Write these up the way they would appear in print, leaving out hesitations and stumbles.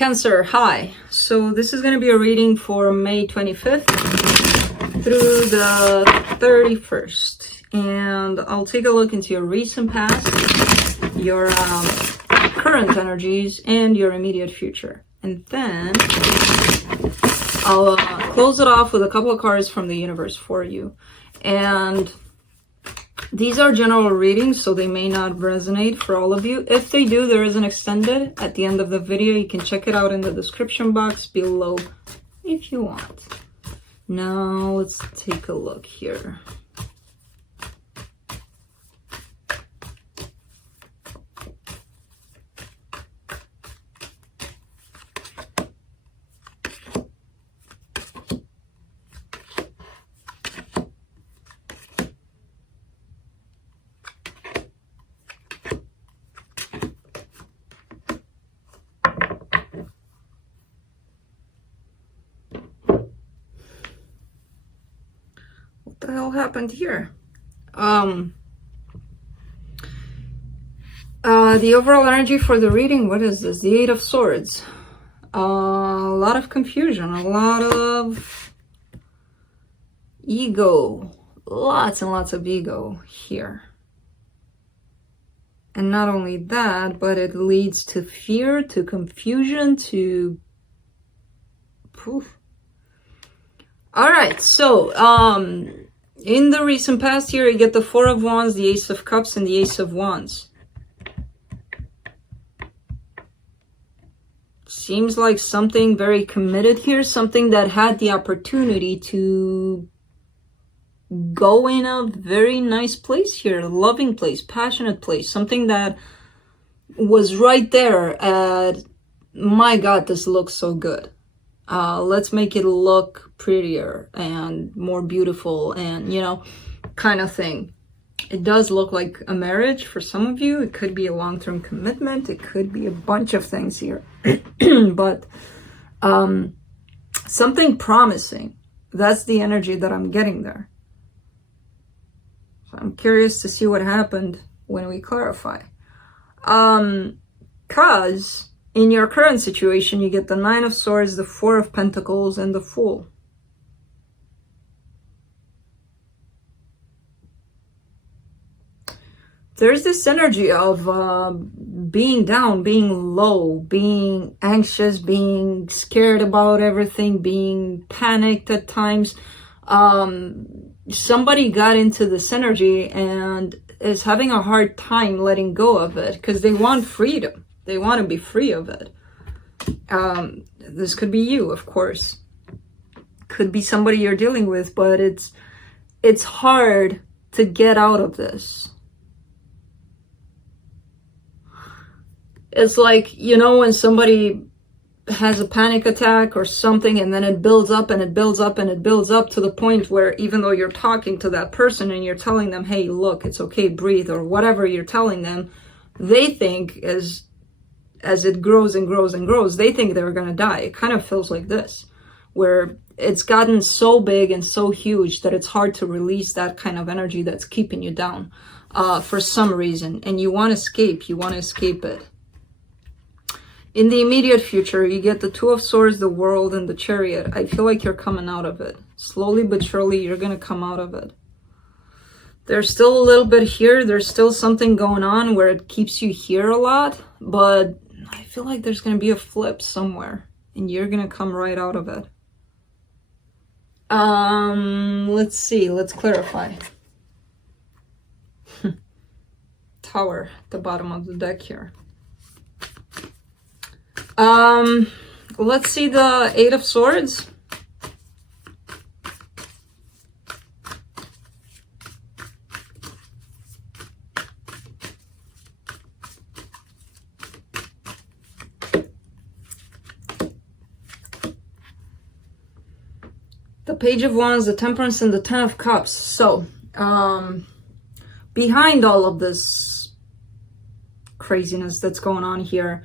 Cancer, hi. So this is going to be a reading for May 25th through the 31st. And I'll take a look into your recent past, your current energies, and your immediate future. And then I'll close it off with a couple of cards from the universe for you. And these are general readings, so they may not resonate for all of you. If they do, there is an extended at the end of the video. You can check it out in the description box below if you want. Now let's take a look here. What the hell happened here? The overall energy for the reading, what is this? The Eight of Swords. A lot of confusion, a lot of ego, lots and lots of ego here. And not only that, but it leads to fear, to confusion, to poof. All right, so in the recent past here, you get the Four of Wands, the Ace of Cups, and the Ace of Wands. Seems like something very committed here, something that had the opportunity to go in a very nice place here, loving place, passionate place, something that was right there at, my God, this looks so good. Let's make it look prettier and more beautiful and, you know, kind of thing. It does look like a marriage for some of you. It could be a long-term commitment. It could be a bunch of things here. But something promising. That's the energy that I'm getting there. So I'm curious to see what happened when we clarify. 'Cause in your current situation, you get the Nine of Swords, the Four of Pentacles, and the Fool. There's this energy of being down, being low, being anxious, being scared about everything, being panicked at times. Somebody got into this energy and is having a hard time letting go of it because they want freedom. They want to be free of it. This could be you, of course. Could be somebody you're dealing with, but it's hard to get out of this. It's like, you know, when somebody has a panic attack or something and then it builds up and it builds up and it builds up to the point where even though you're talking to that person and you're telling them, hey, look, it's okay, breathe, or whatever you're telling them, they think as it grows and grows and grows, they think they're going to die. It kind of feels like this, where it's gotten so big and so huge that it's hard to release that kind of energy that's keeping you down for some reason. And you want to escape. You want to escape it. In the immediate future, you get the Two of Swords, the World, and the Chariot. I feel like you're coming out of it. Slowly but surely, you're going to come out of it. There's still a little bit here. There's still something going on where it keeps you here a lot. But I feel like there's going to be a flip somewhere. And you're going to come right out of it. Let's see. Let's clarify. Tower at the bottom of the deck here. Let's see the Eight of Swords. The Page of Wands, the Temperance, and the Ten of Cups. So, behind all of this craziness that's going on here,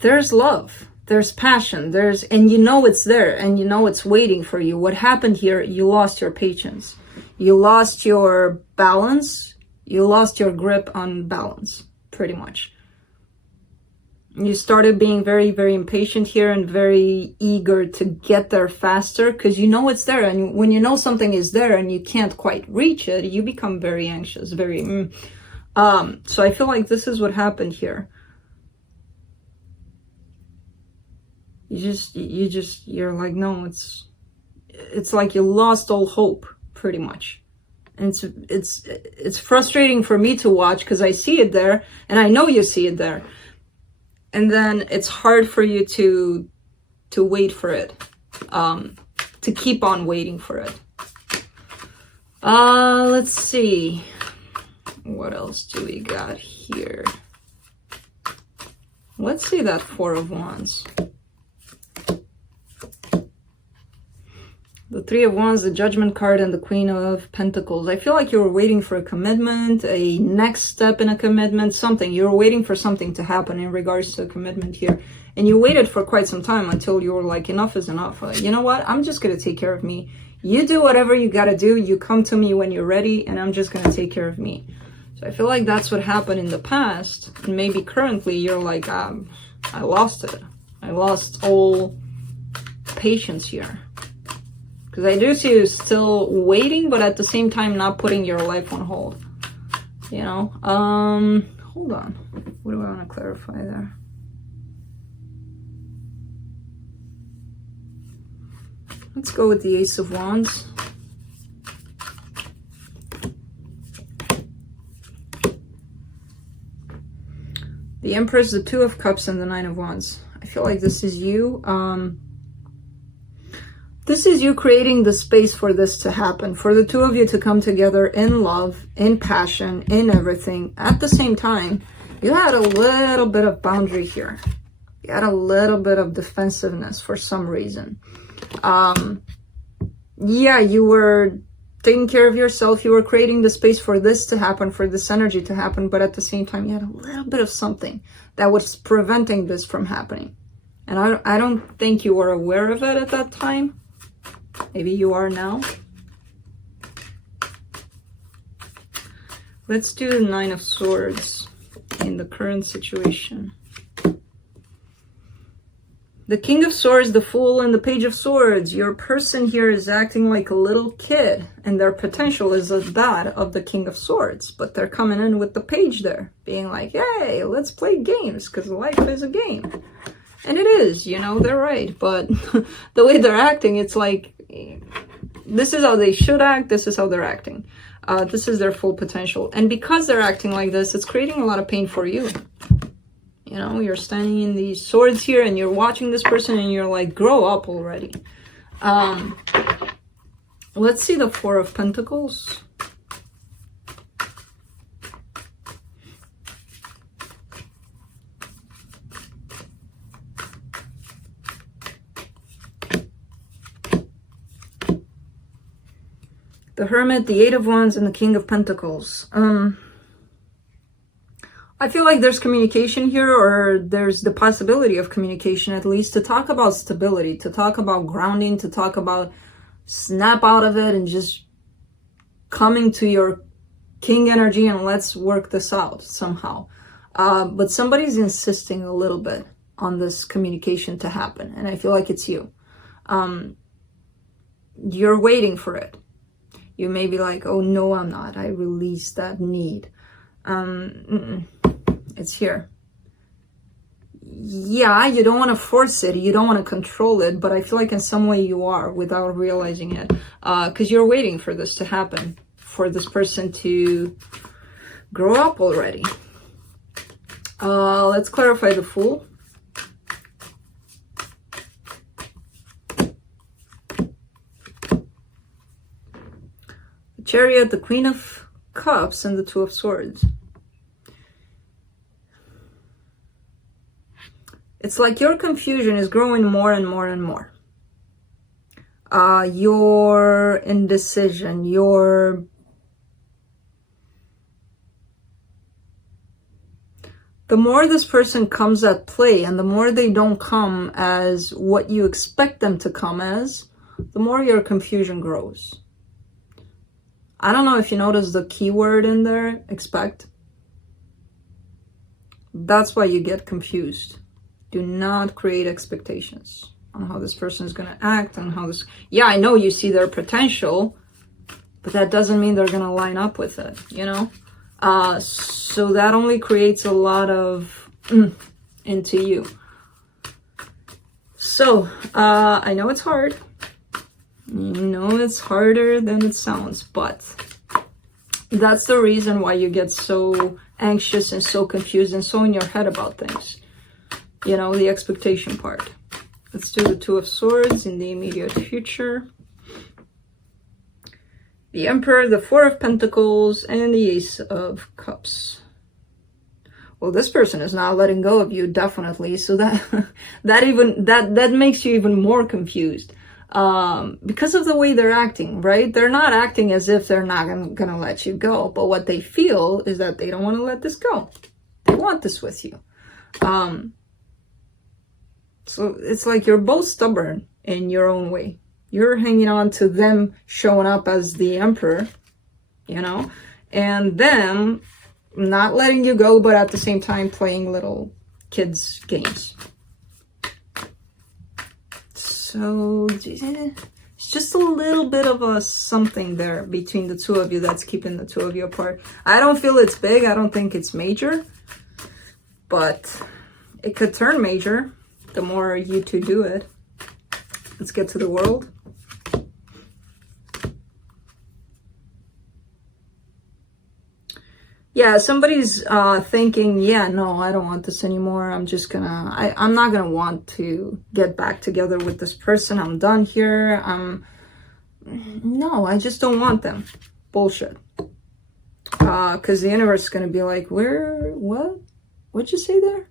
there's love, there's passion, and you know it's there, and you know it's waiting for you. What happened here, you lost your patience. You lost your balance. You lost your grip on balance, pretty much. You started being very, very impatient here and very eager to get there faster because you know it's there. And when you know something is there and you can't quite reach it, you become very anxious, very... So I feel like this is what happened here. You're like, no, it's like you lost all hope, pretty much. And it's frustrating for me to watch because I see it there and I know you see it there. And then it's hard for you to wait for it, to keep on waiting for it. Let's see. What else do we got here? Let's see that Four of Wands. The Three of Wands, the Judgment card, and the Queen of Pentacles. I feel like you were waiting for a commitment, a next step in a commitment, something. You were waiting for something to happen in regards to a commitment here. And you waited for quite some time until you were like, enough is enough. Like, you know what? I'm just going to take care of me. You do whatever you got to do. You come to me when you're ready, and I'm just going to take care of me. So I feel like that's what happened in the past. And maybe currently you're like, I lost it. I lost all patience here. Because I do see you still waiting, but at the same time not putting your life on hold. You know? Hold on. What do I want to clarify there? Let's go with the Ace of Wands. The Empress, the Two of Cups, and the Nine of Wands. I feel like this is you. This is you creating the space for this to happen, for the two of you to come together in love, in passion, in everything. At the same time, you had a little bit of boundary here. You had a little bit of defensiveness for some reason. Yeah, you were taking care of yourself. You were creating the space for this to happen, for this energy to happen. But at the same time, you had a little bit of something that was preventing this from happening. And I don't think you were aware of it at that time. Maybe you are now. Let's do the Nine of Swords in the current situation. The King of Swords, the Fool, and the Page of Swords. Your person here is acting like a little kid, and their potential is that of the King of Swords. But they're coming in with the Page there, being like, hey, let's play games, because life is a game. And it is, you know, they're right. But the way they're acting, it's like, this is how they should act, this is how they're acting. This is their full potential. And because they're acting like this, it's creating a lot of pain for you. You know, you're standing in these swords here and you're watching this person and you're like, grow up already. Let's see the Four of Pentacles. The Hermit, the Eight of Wands, and the King of Pentacles. I feel like there's communication here, or there's the possibility of communication at least, to talk about stability, to talk about grounding, to talk about snap out of it and just coming to your king energy and let's work this out somehow. But somebody's insisting a little bit on this communication to happen, and I feel like it's you. You're waiting for it. You may be like, oh no, I'm not. I released that need. It's here. Yeah, you don't want to force it. You don't want to control it. But I feel like in some way you are without realizing it. Because you're waiting for this to happen. For this person to grow up already. Let's clarify the Fool. Chariot, the Queen of Cups, and the Two of Swords. It's like your confusion is growing more and more and more. Your indecision, the more this person comes at play and the more they don't come as what you expect them to come as, the more your confusion grows. I don't know if you notice the keyword in there, expect. That's why you get confused. Do not create expectations on how this person is going to act, on how this... Yeah, I know you see their potential, but that doesn't mean they're going to line up with it, you know? So that only creates a lot of into you. So, I know it's hard. You know it's harder than it sounds, but that's the reason why you get so anxious and so confused and so in your head about things. You know, the expectation part. Let's do the Two of Swords in the immediate future. The Emperor, the Four of Pentacles, and the Ace of Cups. Well, this person is not letting go of you, definitely. So that makes you even more confused. Because of the way they're acting, right? They're not acting as if they're not gonna let you go. But what they feel is that they don't want to let this go. They want this with you. So it's like you're both stubborn in your own way. You're hanging on to them showing up as the Emperor, you know, and them not letting you go, but at the same time playing little kids' games. So it's just a little bit of a something there between the two of you that's keeping the two of you apart. I don't feel it's big. I don't think it's major, but it could turn major the more you two do it. Let's get to the world. Yeah, somebody's thinking, yeah, no, I don't want this anymore. I'm not gonna want to get back together with this person. I'm done here. No, I just don't want them. Bullshit. Because the universe is gonna be like, what? What'd you say there?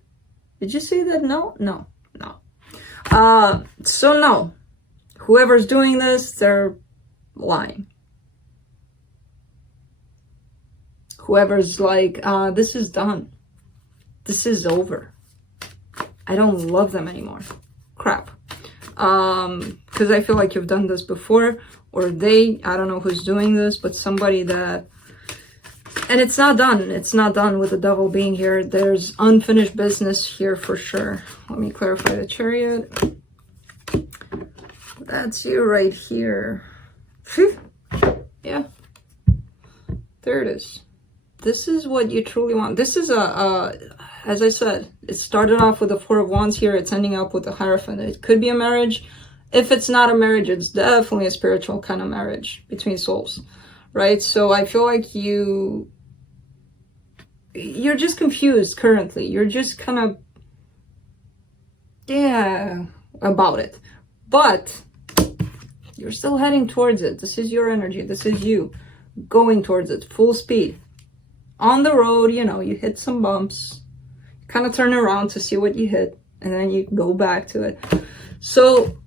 Did you say that? No. So no. Whoever's doing this, they're lying. Whoever's like, this is done. This is over. I don't love them anymore. Crap. Because I feel like you've done this before, or I don't know who's doing this, but somebody that, and it's not done. It's not done with the devil being here. There's unfinished business here for sure. Let me clarify the Chariot. That's you right here. Yeah. There it is. This is what you truly want. This is as I said, it started off with the Four of Wands here. It's ending up with the Hierophant. It could be a marriage. If it's not a marriage, it's definitely a spiritual kind of marriage between souls, right? So I feel like you're just confused currently. You're just kind of, yeah, about it. But you're still heading towards it. This is your energy. This is you going towards it full speed. On the road, you know, you hit some bumps, you kind of turn around to see what you hit, and then you go back to it. So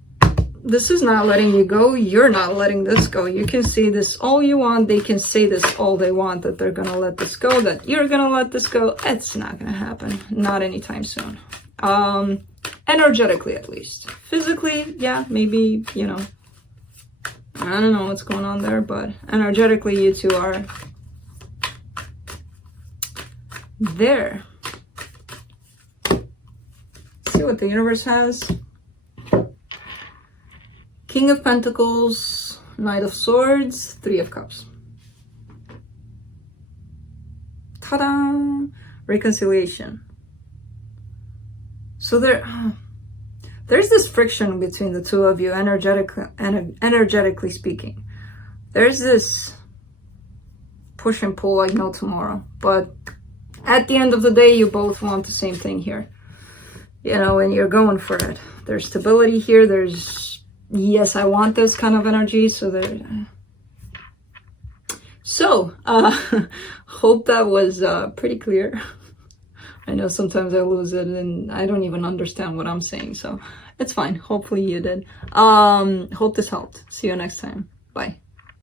this is not letting you go. You're not letting this go. You can say this all you want. They can say this all they want, that they're going to let this go, that you're going to let this go. It's not going to happen. Not anytime soon. Energetically, at least. Physically, yeah, maybe, you know, I don't know what's going on there, but energetically, you two are there. Let's see what the universe has. King of Pentacles, Knight of Swords, Three of Cups. Ta-da! Reconciliation. So there's this friction between the two of you, energetically speaking. There's this push and pull like no tomorrow. But at the end of the day, you both want the same thing here. You know, and you're going for it. There's stability here. There's, yes, I want this kind of energy. So hope that was pretty clear. I know sometimes I lose it and I don't even understand what I'm saying. So it's fine. Hopefully you did. Hope this helped. See you next time. Bye.